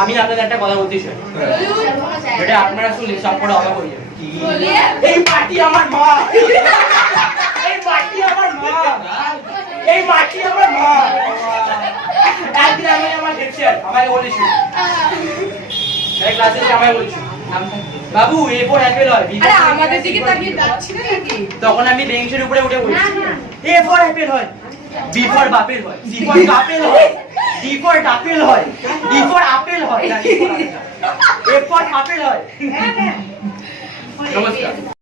আমি আপনাদের একটা কথা বলতে চাই, এটা আপনারা শুনলে সব করে অবাক হয়ে যাবে। এই মাটি আমার মা, এই মাটি আমার মা, এই মাটি আমার মা। একদিন আমি আমার লেকচার আমাকে বলেছি, এই ক্লাসে আমাকে বলেছি, বাবু এ ফর অ্যাপেল হয়। আরে আমাদের দিকে তাকিয়ে যাচ্ছি নাকি? তখন আমি বেঞ্চের উপরে উঠে বলছি, এ ফর অ্যাপেল হয়, বি ফর বাপেল হয়, সি ফর কাপেল হয়, ডি ফর ডাপেল হয়, ই ফর আপেল হয়, এফ ফর আপেল হয়। নমস্কার।